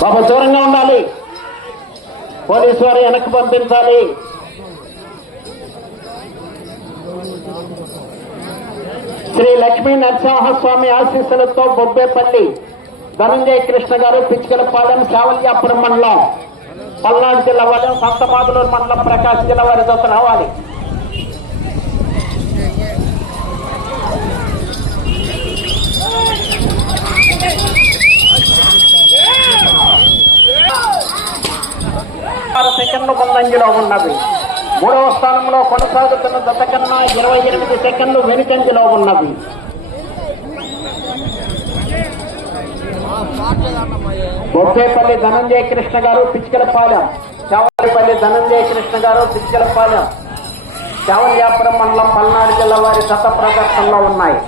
బాబు దూరంగా ఉండాలి. పోలీసు వారు వెనక్కి పంపించాలి. శ్రీ లక్ష్మీ నరసింహస్వామి ఆశీస్సులతో బొబ్బేపల్లి ధనంజయ కృష్ణ గారు, పిచ్చికలపాలెం, శావల్యాపురం మండలం, పల్నాడు జిల్లా వారు, సంతమాదులూరు మండలం, ప్రకాశం జిల్లా వారి దోత రావాలి. సెకండ్లు ముందంజలో ఉన్నవి. మూడవ స్థానంలో కొనసాగుతున్న జత కన్నా 28 సెకండ్లు వెనుకంజలో ఉన్నవి. బొబ్బేపల్లి ధనంజయ కృష్ణ గారు, పిచ్చికలపాలెం, చావల్లిపల్లి ధనంజయ కృష్ణ గారు, పిచ్చికలపాలెం, చావల్యాపురం మండలం, పల్నాడు జిల్లా వారి జత ప్రదర్శనలో ఉన్నాయి.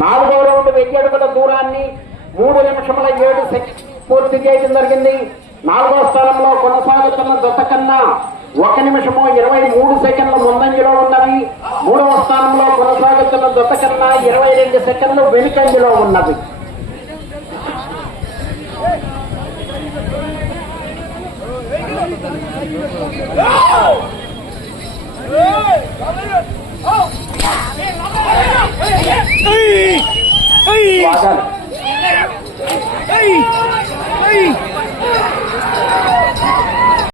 నాలుగవ రౌండ్ 1000 అడుగుల దూరాన్ని 3 నిమిషముల 7 సెకండ్లు పూర్తి చేయడం జరిగింది. 4వ స్థానంలో కొనసాగుతున్న జత కన్నా 1 నిమిషము 23 సెకండ్లు ముందంజలో ఉన్నవి. 3వ స్థానంలో కొనసాగుతున్న జత కన్నా 22 సెకండ్లు వెనుకంజలో ఉన్నవి. వాదాలు